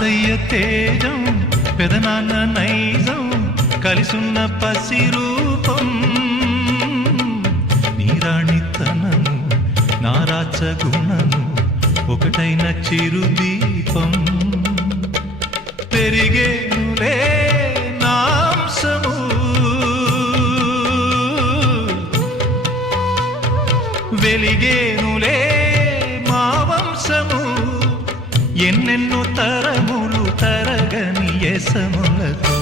తాతయ్య తేజం పెదనాన్న నైజం కలిసున్న పసి రూపం నీరాణితనము నారాచ గుణము ఒకటైన చిరుదీపం పెరిగేనులే నాంసము వెలిగేనులే మా వంశము ఎన్నెన్నో తరములు తరగని యసములతో